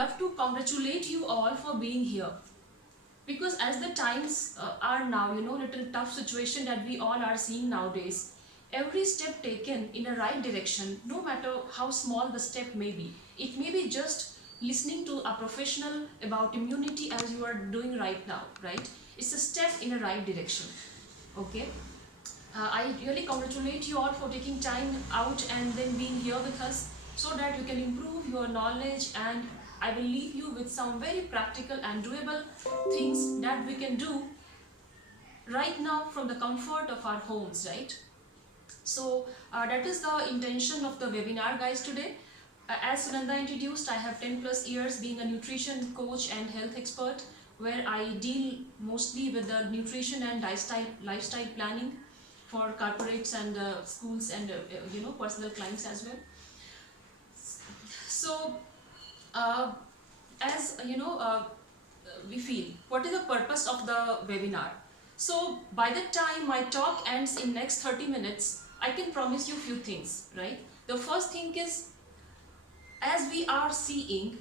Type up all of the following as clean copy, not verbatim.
love to congratulate you all for being here, because as the times are now, little tough situation that we all are seeing nowadays, every step taken in a right direction, no matter how small the step may be, it may be just listening to a professional about immunity as you are doing right now, right? It's a step in a right direction. Okay. I really congratulate you all for taking time out and then being here with us so that you can improve your knowledge, and I will leave you with some very practical and doable things that we can do right now from the comfort of our homes, right? So that is the intention of the webinar, guys, today. As Sunanda introduced, I have 10 plus years being a nutrition coach and health expert, where I deal mostly with the nutrition and lifestyle planning for corporates and schools and personal clients as well. So uh, as we feel, what is the purpose of the webinar? So by the time my talk ends in next 30 minutes, I can promise you few things, right? The first thing is, as we are seeing,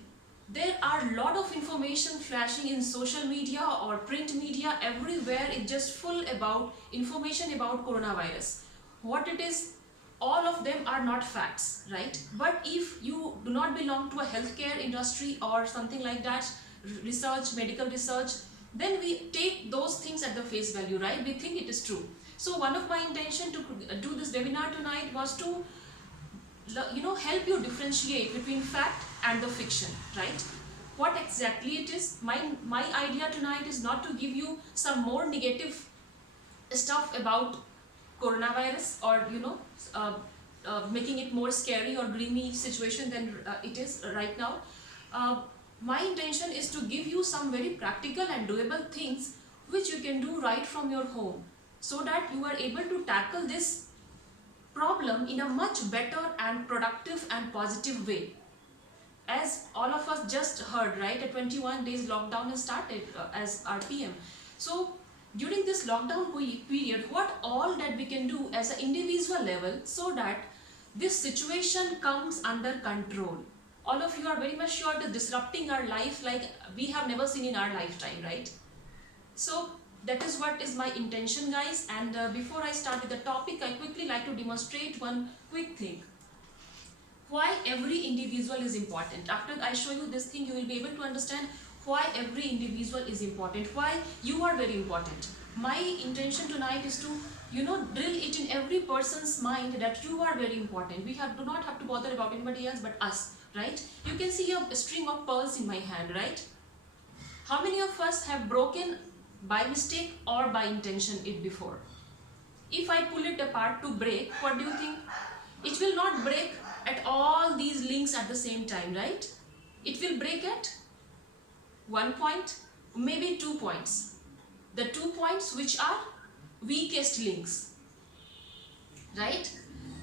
there are a lot of information flashing in social media or print media everywhere. It's just full about information about coronavirus. What it is, all of them are not facts, right? But if you do not belong to a healthcare industry or something like that, research, medical research, then we take those things at the face value, right? We think it is true. So one of my intention to do this webinar tonight was to help you differentiate between fact and the fiction, right? What exactly it is, my idea tonight is not to give you some more negative stuff about coronavirus, or making it more scary or gloomy situation than it is right now. My intention is to give you some very practical and doable things which you can do right from your home, so that you are able to tackle this problem in a much better and productive and positive way. As all of us just heard, right, a 21 days lockdown has started as RPM. So during this lockdown period, what all that we can do as an individual level so that this situation comes under control. All of you are very much sure that disrupting our life like we have never seen in our lifetime, right? So that is what is my intention, guys. And before I start with the topic, I quickly like to demonstrate one quick thing. Why every individual is important. After I show you this thing, you will be able to understand why every individual is important, why you are very important. My intention tonight is to drill it in every person's mind that you are very important. We do not have to bother about anybody else but us, right? You can see a string of pearls in my hand, right? How many of us have broken by mistake or by intention it before? If I pull it apart to break, what do you think? It will not break at all these links at the same time, right? It will break at 1 point, maybe 2 points. The 2 points which are weakest links, right?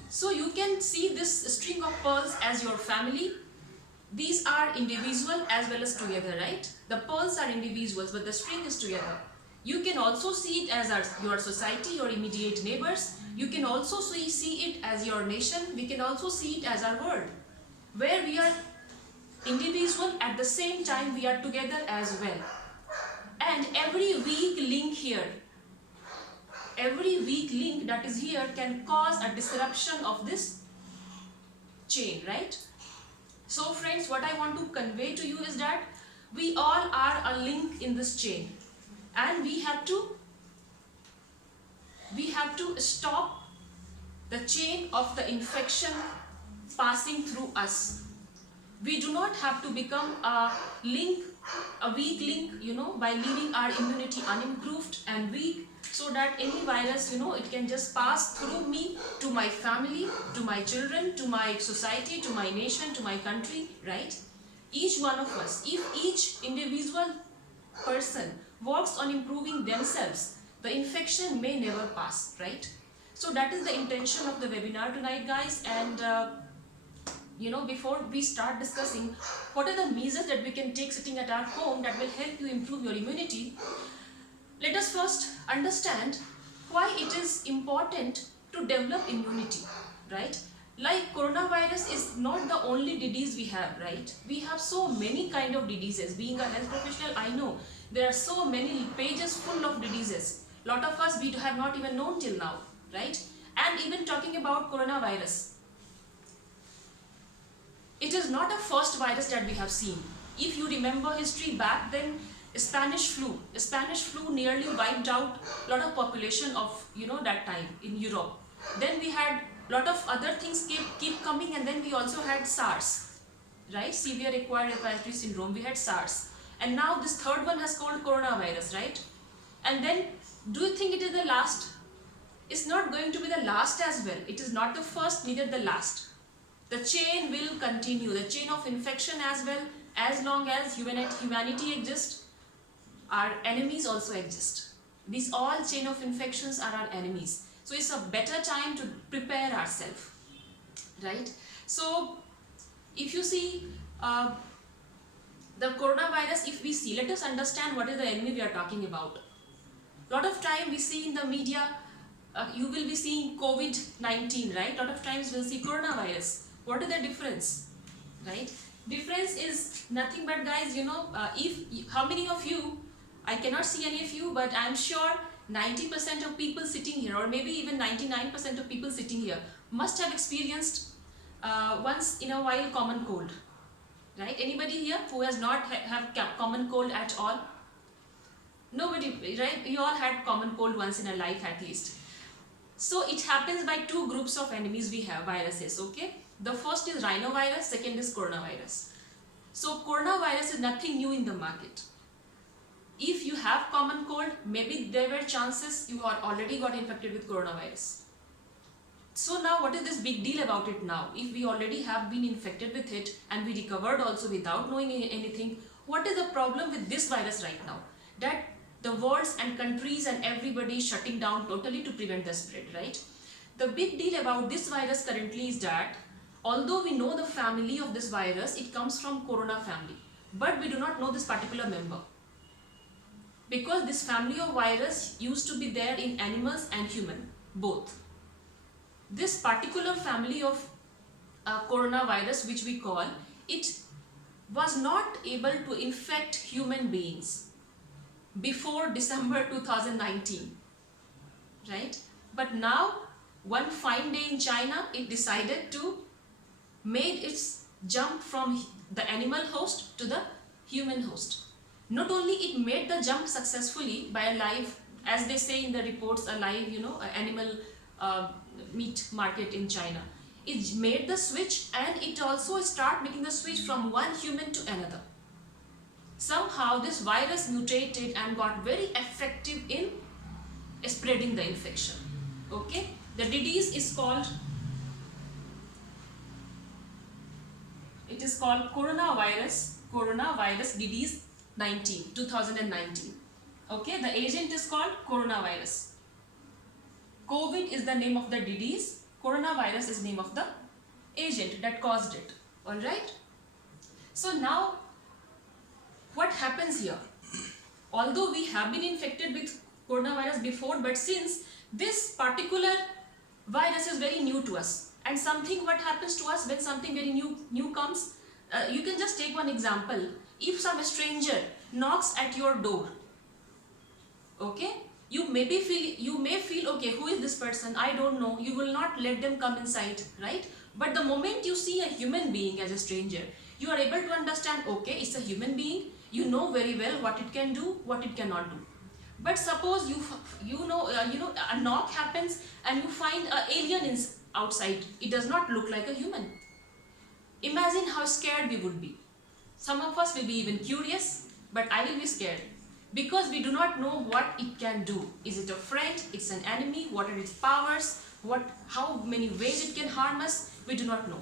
So you can see this string of pearls as your family. These are individual as well as together, right? The pearls are individuals, but the string is together. You can also see it as your society, your immediate neighbors. You can also see it as your nation. We can also see it as our world, where we are individual, at the same time we are together as well. And every weak link here, every weak link that is here can cause a disruption of this chain, right? So friends, what I want to convey to you is that we all are a link in this chain, and we have to stop the chain of the infection passing through us. We do not have to become a weak link, by leaving our immunity unimproved and weak, so that any virus, it can just pass through me to my family, to my children, to my society, to my nation, to my country, right? Each one of us, if each individual person works on improving themselves, the infection may never pass, right? So that is the intention of the webinar tonight, guys. And before we start discussing what are the measures that we can take sitting at our home that will help you improve your immunity, let us first understand why it is important to develop immunity, right? Like coronavirus is not the only disease we have, right? We have so many kind of diseases. Being a health professional, I know there are so many pages full of diseases. Lot of us we have not even known till now, right? And even talking about coronavirus, it is not a first virus that we have seen. If you remember history back then, Spanish flu nearly wiped out a lot of population of that time in Europe. Then we had lot of other things keep coming, and then we also had SARS, right? Severe acquired respiratory syndrome. We had SARS, and now this third one has called coronavirus, right? And then, do you think it is the last? It's not going to be the last as well. It is not the first, neither the last. The chain will continue, the chain of infection as well. As long as humanity exists, our enemies also exist. These all chain of infections are our enemies. So it's a better time to prepare ourselves, right? So if you see the coronavirus, if we see, let us understand what is the enemy we are talking about. Lot of time we see in the media, you will be seeing COVID-19, right? Lot of times we'll see coronavirus. What is the difference, right? Difference is nothing but, guys, how many of you, I cannot see any of you, but I'm sure 90% of people sitting here, or maybe even 99% of people sitting here, must have experienced once in a while common cold, right? Anybody here who has not have common cold at all? Nobody, right? We all had common cold once in a life at least. So it happens by two groups of enemies we have, viruses, okay? The first is rhinovirus, second is coronavirus. So coronavirus is nothing new in the market. If you have common cold, maybe there were chances you had already got infected with coronavirus. So now what is this big deal about it now? If we already have been infected with it and we recovered also without knowing anything, what is the problem with this virus right now? That the worlds and countries and everybody is shutting down totally to prevent the spread, right? The big deal about this virus currently is that although we know the family of this virus, it comes from corona family, but we do not know this particular member. Because this family of virus used to be there in animals and human, both. This particular family of coronavirus, which we call, it was not able to infect human beings before December 2019, right? But now, one fine day in China, it decided to made its jump from the animal host to the human host. Not only it made the jump successfully by a live, as they say in the reports, a live, animal meat market in China. It made the switch, and it also started making the switch from one human to another. Somehow this virus mutated and got very effective in spreading the infection. Okay, the disease is called, it is called coronavirus disease 2019. Okay, the agent is called coronavirus. COVID is the name of the disease, coronavirus is the name of the agent that caused it. Alright, so now what happens here? Although we have been infected with coronavirus before, but since this particular virus is very new to us, and something what happens to us when something very new comes, you can just take one example. If some stranger knocks at your door, okay, you may feel, okay, who is this person? I don't know. You will not let them come inside, right? But the moment you see a human being as a stranger, you are able to understand, okay, it's a human being. You know very well what it can do, what it cannot do. But suppose a knock happens and you find an alien outside. It does not look like a human. Imagine how scared we would be. Some of us will be even curious, but I will be scared because we do not know what it can do. Is it a friend? It's an enemy? What are its powers? How many ways it can harm us? We do not know.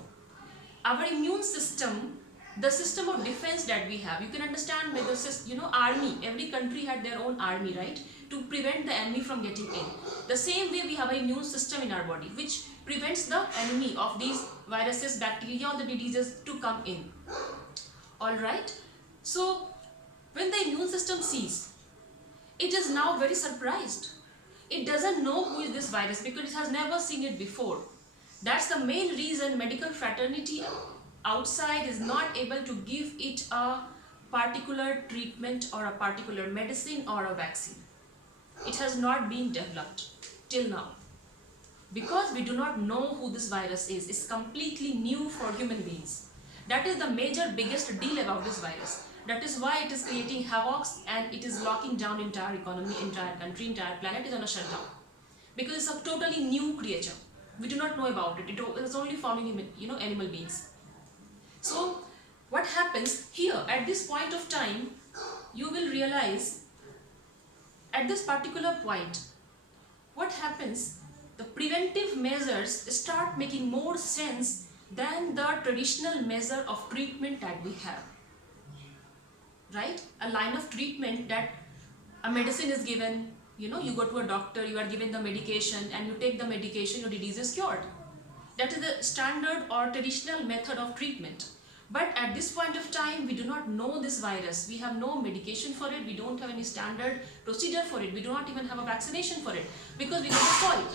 Our immune system, the system of defense that we have, you can understand by the army. Every country had their own army, right? To prevent the enemy from getting in. The same way we have an immune system in our body, which prevents the enemy of these viruses, bacteria, or the diseases to come in. Alright, so when the immune system sees, it is now very surprised. It doesn't know who is this virus because it has never seen it before. That's the main reason medical fraternity outside is not able to give it a particular treatment or a particular medicine or a vaccine. It has not been developed till now because we do not know who this virus is. It's completely new for human beings. That is the major biggest deal about this virus. That is why it is creating havoc and it is locking down entire economy, entire country, entire planet is on a shutdown. Because it's a totally new creature. We do not know about it. It is only found in animal beings. So what happens here at this point of time, you will realize at this particular point, what happens, the preventive measures start making more sense than the traditional measure of treatment that we have. Right? A line of treatment that a medicine is given, you go to a doctor, you are given the medication and you take the medication, your disease is cured. That is the standard or traditional method of treatment. But at this point of time, we do not know this virus. We have no medication for it. We don't have any standard procedure for it. We do not even have a vaccination for it because we never saw it.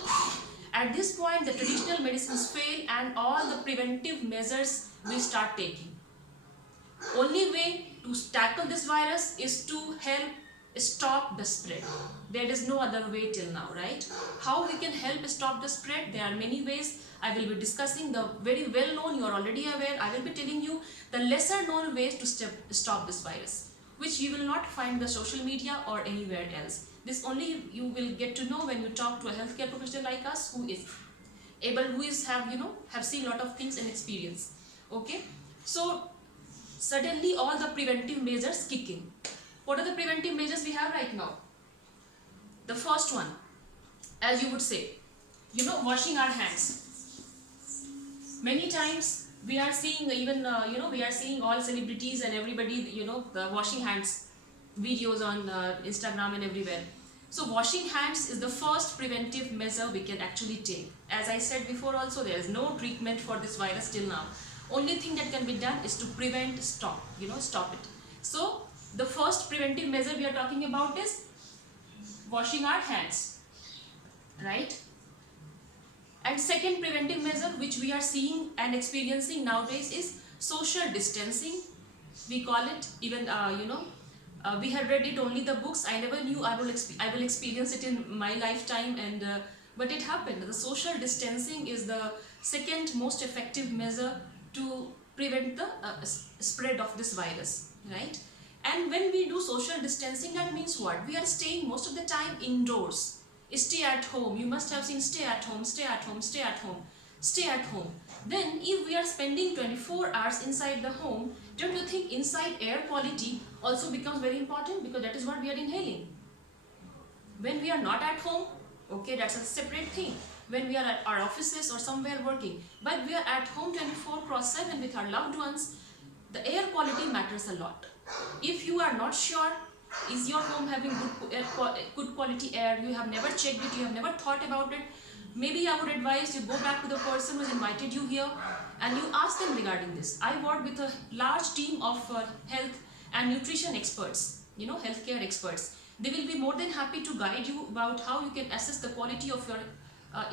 At this point, the traditional medicines fail and all the preventive measures we start taking. Only way to tackle this virus is to help stop the spread. There is no other way till now, right? How we can help stop the spread? There are many ways. I will be discussing the very well known, you are already aware. I will be telling you the lesser known ways to stop this virus, which you will not find in the social media or anywhere else. This only you will get to know when you talk to a healthcare professional like us who is able, who is have seen a lot of things and experience. Okay, so suddenly all the preventive measures kick in. What are the preventive measures we have right now? The first one, as you would say, washing our hands. Many times we are seeing even we are seeing all celebrities and everybody the washing hands videos on Instagram and everywhere. So washing hands is the first preventive measure we can actually take. As I said before also, there is no treatment for this virus till now. Only thing that can be done is to prevent, stop it. So the first preventive measure we are talking about is washing our hands, right? And second preventive measure which we are seeing and experiencing nowadays is social distancing. We call it even we have read it only the books. I never knew I will experience it in my lifetime, and but it happened. The social distancing is the second most effective measure to prevent the spread of this virus, right? And when we do social distancing, that means what? We are staying most of the time indoors. Stay at home. You must have seen stay at home, stay at home, stay at home, stay at home. Then if we are spending 24 hours inside the home, don't you think inside air quality also becomes very important, because that is what we are inhaling. When we are not at home, okay, that's a separate thing. When we are at our offices or somewhere working, but we are at home 24/7 with our loved ones, the air quality matters a lot. If you are not sure, is your home having good quality air, you have never checked it, you have never thought about it, maybe I would advise you go back to the person who has invited you here and you ask them regarding this. I work with a large team of health and nutrition experts, healthcare experts. They will be more than happy to guide you about how you can assess the quality of your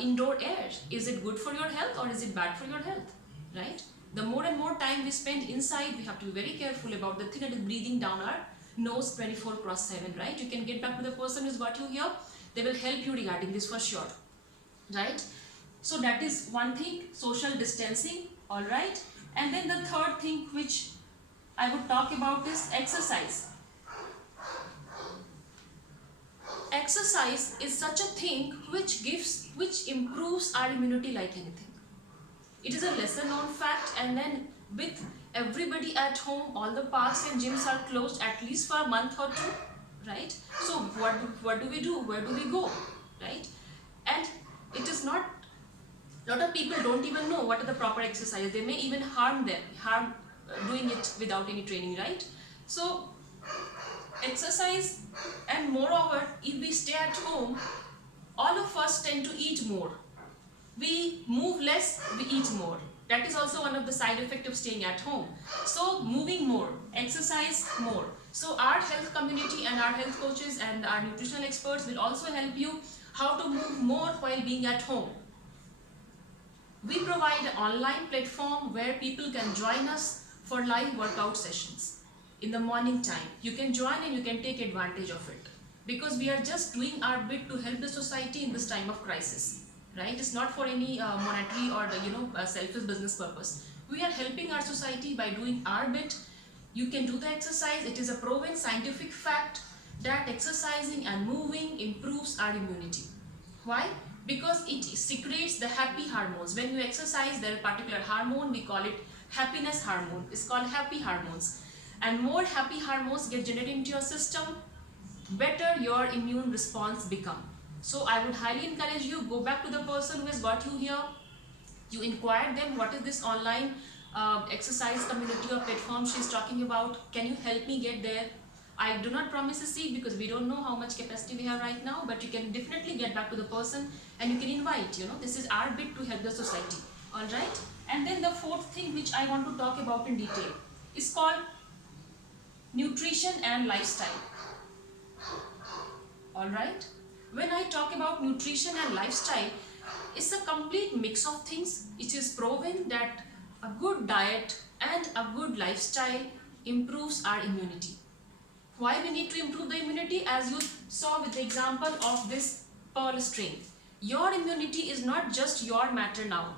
indoor air. Is it good for your health or is it bad for your health, right? The more and more time we spend inside, we have to be very careful about the thing that is breathing down our nose 24/7, right? You can get back to the person who's got you here. They will help you regarding this for sure, right? So that is one thing, social distancing, all right? And then the third thing which I would talk about is exercise. Exercise is such a thing which improves our immunity like anything. It is a lesser known fact, and then with everybody at home, all the parks and gyms are closed at least for a month or two, right? So what do we do? Where do we go, right? And it is not, lot of people don't even know what are the proper exercises. They may even harm doing it without any training, right? So exercise, and moreover, if we stay at home, all of us tend to eat more. We move less, we eat more. That is also one of the side effects of staying at home. So moving more, exercise more. So our health community and our health coaches and our nutritional experts will also help you how to move more while being at home. We provide an online platform where people can join us for live workout sessions in the morning time. You can join and you can take advantage of it, because we are just doing our bit to help the society in this time of crisis, right? It's not for any monetary or selfish business purpose. We are helping our society by doing our bit. You can do the exercise. It is a proven scientific fact that exercising and moving improves our immunity. Why? Because it secretes the happy hormones. When you exercise, there is a particular hormone, we call it happiness hormone. It's called happy hormones. And more happy hormones get generated into your system, better your immune response become. So I would highly encourage you, go back to the person who has got you here. You inquire them, what is this online exercise community or platform she's talking about? Can you help me get there? I do not promise a seat because we don't know how much capacity we have right now, but you can definitely get back to the person and you can invite, this is our bit to help the society. All right. And then the fourth thing which I want to talk about in detail is called nutrition and lifestyle. All right. When I talk about nutrition and lifestyle, it's a complete mix of things. It is proven that a good diet and a good lifestyle improves our immunity. Why we need to improve the immunity? As you saw with the example of this pearl strain, your immunity is not just your matter now.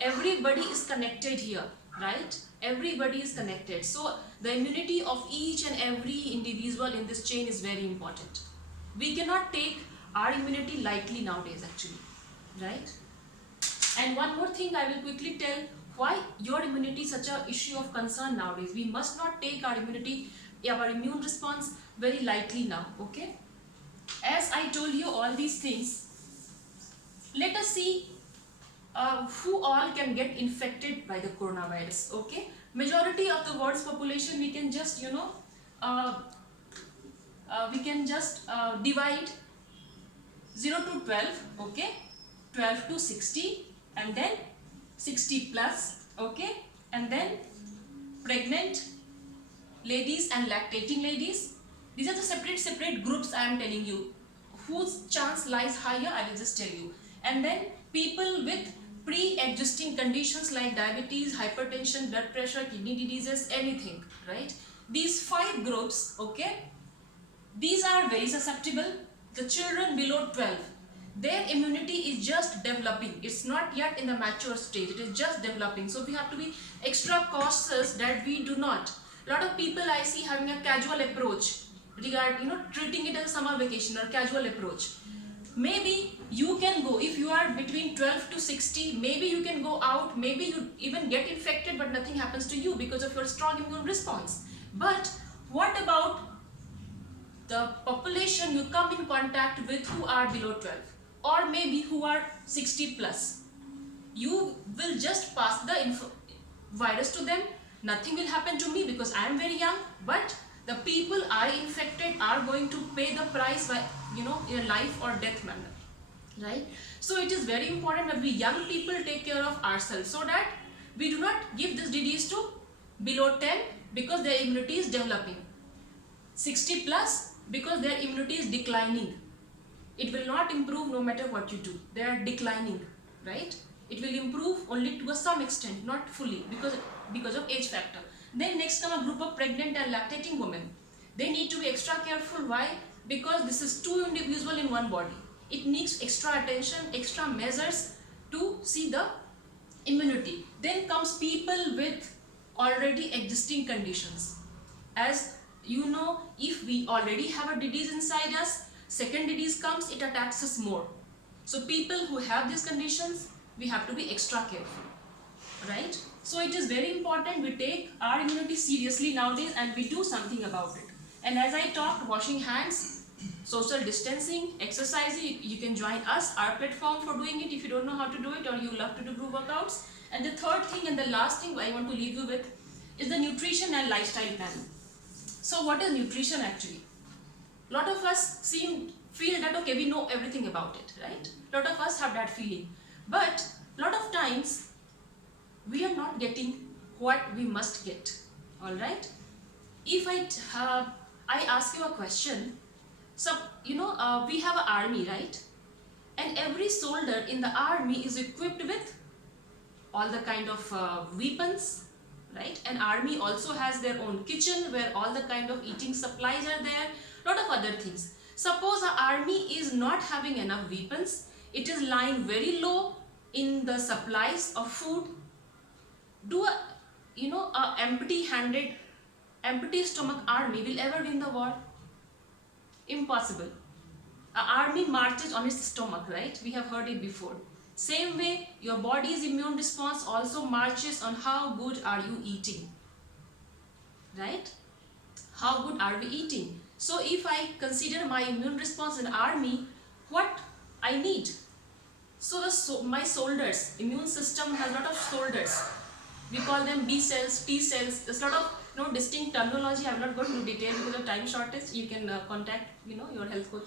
Everybody is connected here, right? Everybody is connected. So the immunity of each and every individual in this chain is very important. We cannot take our immunity lightly nowadays actually, right? And one more thing I will quickly tell why your immunity is such an issue of concern nowadays. We must not take our immunity, our immune response very lightly now, okay? As I told you all these things, let us see who all can get infected by the coronavirus, okay? Majority of the world's population, we can just, divide 0 to 12, okay? 12 to 60 and then 60 plus, okay? And then pregnant ladies and lactating ladies. These are the separate groups I am telling you. Whose chance lies higher, I will just tell you. And then people with pre-existing conditions like diabetes, hypertension, blood pressure, kidney diseases, anything, right? These 5 groups, okay? These are very susceptible. The children below 12, their immunity is just developing. It's not yet in the mature stage. It is just developing. So we have to be extra cautious that we do not. A lot of people I see having a casual approach regarding, treating it as a summer vacation or casual approach. Maybe you can go, if you are between 12 to 60, maybe you can go out, maybe you even get infected but nothing happens to you because of your strong immune response. But what about the population you come in contact with who are below 12 or maybe who are 60 plus? You will just pass the virus to them. Nothing will happen to me because I am very young, but the people I infected are going to pay the price by, in a life or death manner, right? So it is very important that we young people take care of ourselves so that we do not give this disease to below 10 because their immunity is developing. 60 plus because their immunity is declining. It will not improve no matter what you do. They are declining, right? It will improve only to some extent, not fully, because of age factor. Then next come a group of pregnant and lactating women. They need to be extra careful. Why? Because this is 2 individuals in one body. It needs extra attention, extra measures to see the immunity. Then comes people with already existing conditions. As you know, if we already have a disease inside us, second disease comes, it attacks us more. So people who have these conditions, we have to be extra careful, right? So it is very important we take our immunity seriously nowadays and we do something about it. And as I talked, washing hands, social distancing, exercising, you can join us, our platform for doing it if you don't know how to do it or you love to do group workouts. And the third thing and the last thing I want to leave you with is the nutrition and lifestyle plan. So what is nutrition actually? A lot of us feel that okay, we know everything about it, right? A lot of us have that feeling. But a lot of times we are not getting what we must get, all right? If I ask you a question, so we have an army, right? And every soldier in the army is equipped with all the kind of weapons, right? An army also has their own kitchen where all the kind of eating supplies are there, lot of other things. Suppose an army is not having enough weapons, it is lying very low in the supplies of food. Do a empty handed, empty stomach army will ever win the war? Impossible. An army marches on its stomach, right? We have heard it before. Same way, your body's immune response also marches on how good are you eating, right? How good are we eating? So if I consider my immune response in army, what I need? So my soldiers, immune system has a lot of soldiers. We call them B cells, T cells. There's a lot of distinct terminology. I'm not going into detail because of time shortage. You can contact your health coach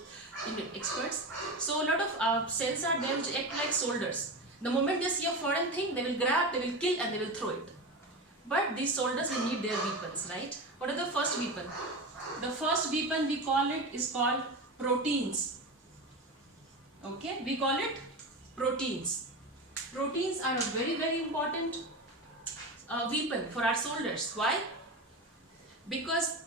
experts. So a lot of cells are there which act like soldiers. The moment they see a foreign thing, they will grab, they will kill, and they will throw it. But these soldiers will need their weapons, right? What are the first weapon? The first weapon we call it is called proteins. Okay, we call it proteins. Proteins are a very, very important weapon for our soldiers. Why? Because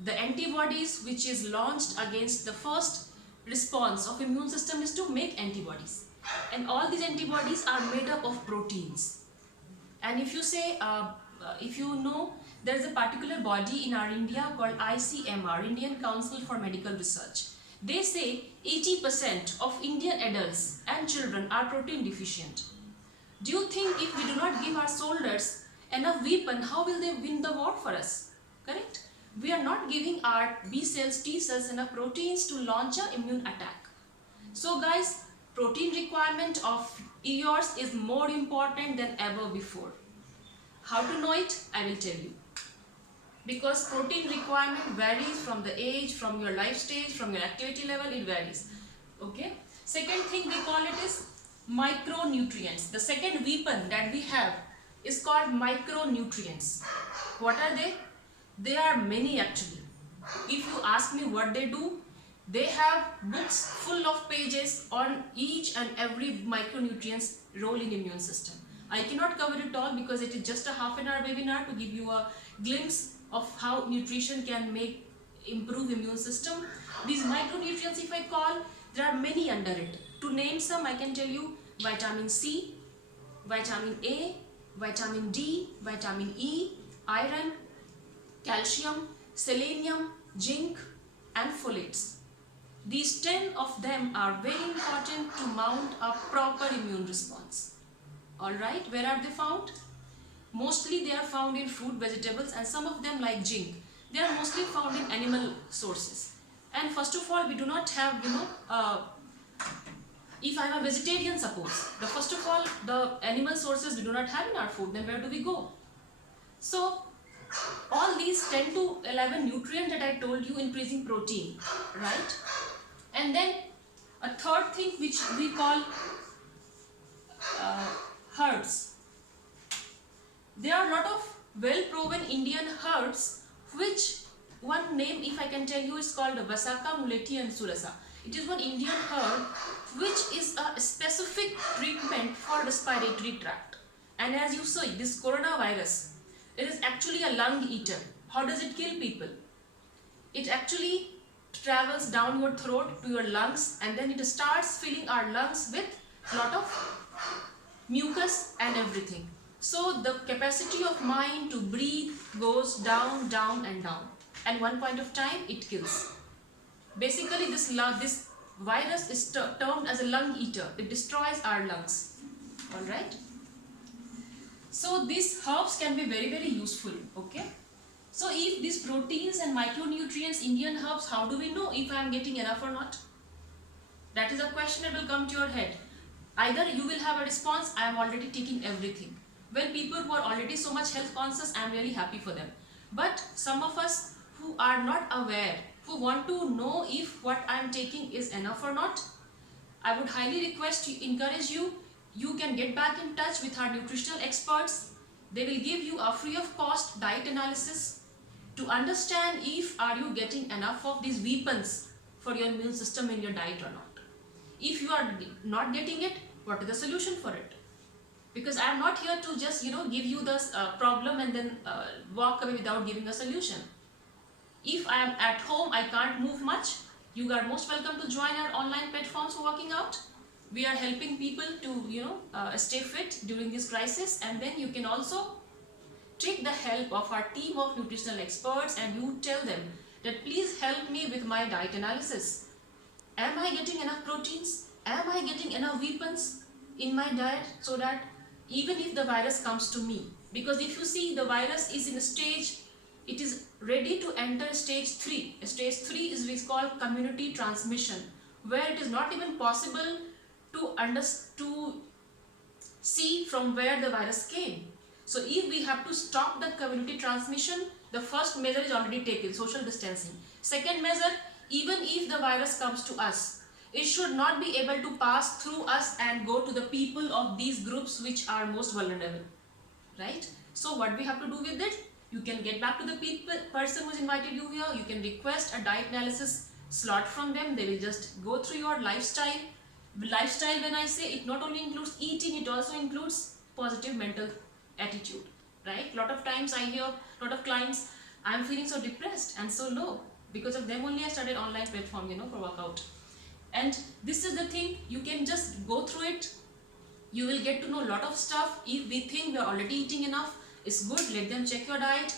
the antibodies which is launched against the first response of immune system is to make antibodies, and all these antibodies are made up of proteins. And if you say if you know, there is a particular body in our India called ICMR, Indian Council for Medical Research. They say 80% of Indian adults and children are protein deficient. Do you think if we do not give our soldiers enough weapon, how will they win the war for us? Correct? We are not giving our B cells, T cells enough proteins to launch an immune attack. So guys, protein requirement of yours is more important than ever before. How to know it? I will tell you. Because protein requirement varies from the age, from your life stage, from your activity level, it varies. Okay. Second thing we call it is micronutrients. The second weapon that we have is called micronutrients. What are they? They are many actually. If you ask me what they do, they have books full of pages on each and every micronutrients role in immune system. I cannot cover it all because it is just a half an hour webinar to give you a glimpse of how nutrition can improve immune system. These micronutrients, if I call, there are many under it. To name some, I can tell you vitamin C, vitamin A, vitamin D, vitamin E, iron, calcium, selenium, zinc and folates. These 10 of them are very important to mount a proper immune response. Alright, where are they found? Mostly they are found in fruit, vegetables, and some of them like zinc, they are mostly found in animal sources. And first of all, we do not have, if I am a vegetarian, suppose, first of all, the animal sources we do not have in our food, then where do we go? So, all these 10 to 11 nutrients that I told you increasing protein, right? And then a third thing which we call herbs. There are a lot of well-proven Indian herbs, which one name, if I can tell you, is called Vasaka, Muleti and Surasa. It is one Indian herb which is a specific treatment for respiratory tract. And as you see, this coronavirus, it is actually a lung eater. How does it kill people? It actually travels down your throat to your lungs, and then it starts filling our lungs with a lot of mucus and everything. So the capacity of mind to breathe goes down, down and down. At one point of time, it kills. Basically, this virus is termed as a lung eater. It destroys our lungs. Alright? So these herbs can be very, very useful. Okay? So if these proteins and micronutrients, Indian herbs, how do we know if I am getting enough or not? That is a question that will come to your head. Either you will have a response, I am already taking everything. When people who are already so much health conscious, I am really happy for them. But some of us who are not aware, who want to know if what I am taking is enough or not, I would highly encourage you, you can get back in touch with our nutritional experts. They will give you a free of cost diet analysis to understand if are you getting enough of these weapons for your immune system in your diet or not. If you are not getting it, what is the solution for it? Because I am not here to just give you the problem and then walk away without giving a solution. If I am at home, I can't move much, you are most welcome to join our online platforms for working out. We are helping people to stay fit during this crisis, and then you can also take the help of our team of nutritional experts and you tell them that please help me with my diet analysis. Am I getting enough proteins? Am I getting enough weapons in my diet so that even if the virus comes to me? Because if you see, the virus is in a stage, it is ready to enter stage 3. Stage 3 is what is called community transmission, where it is not even possible to see from where the virus came. So if we have to stop the community transmission, the first measure is already taken, social distancing. Second measure, even if the virus comes to us, it should not be able to pass through us and go to the people of these groups which are most vulnerable, right? So what we have to do with it? You can get back to the person who's invited you here. You can request a diet analysis slot from them. They will just go through your lifestyle. Lifestyle, when I say, it not only includes eating, it also includes positive mental attitude, right? Lot of times I hear lot of clients, I'm feeling so depressed and so low. Because of them only I started online platform, for workout. And this is the thing, you can just go through it. You will get to know a lot of stuff. If we think we're already eating enough, it's good, let them check your diet.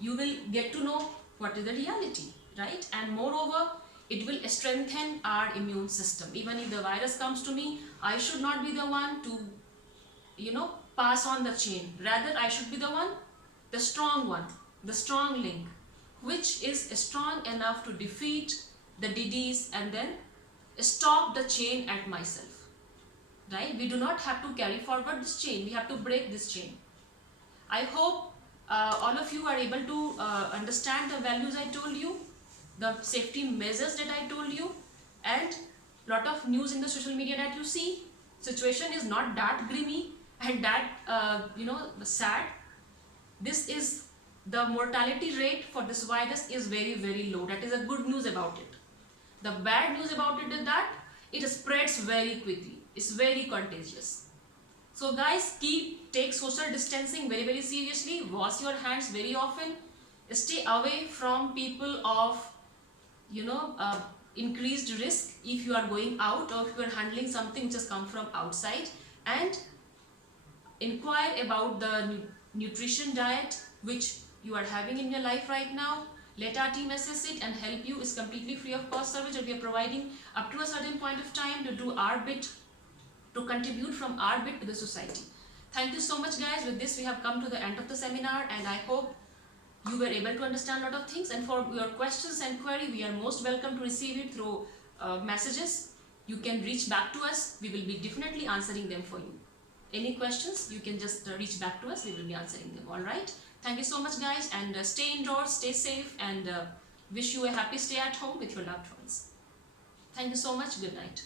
You will get to know what is the reality, right? And moreover, it will strengthen our immune system. Even if the virus comes to me, I should not be the one to pass on the chain. Rather, I should be the one, the strong one, the strong link, which is strong enough to defeat the disease and then stop the chain at myself, right? We do not have to carry forward this chain, we have to break this chain. I hope all of you are able to understand the values I told you, the safety measures that I told you, and lot of news in the social media that you see. Situation is not that grimy and that sad. This is, the mortality rate for this virus is very, very low. That is a good news about it. The bad news about it is that it spreads very quickly. It's very contagious. So guys, take social distancing very, very seriously. Wash your hands very often. Stay away from people of increased risk if you are going out or if you are handling something which has come from outside. And inquire about the nutrition diet which you are having in your life right now. Let our team assess it and help you. It's completely free of cost service that we are providing up to a certain point of time to do our bit, to contribute from our bit to the society. Thank you so much guys. With this we have come to the end of the seminar, and I hope you were able to understand a lot of things. And for your questions and query, we are most welcome to receive it through messages. You can reach back to us. We will be definitely answering them for you. Any questions, you can just reach back to us. We will be answering them. All right. Thank you so much guys, and stay indoors, stay safe, and wish you a happy stay at home with your loved ones. Thank you so much. Good night.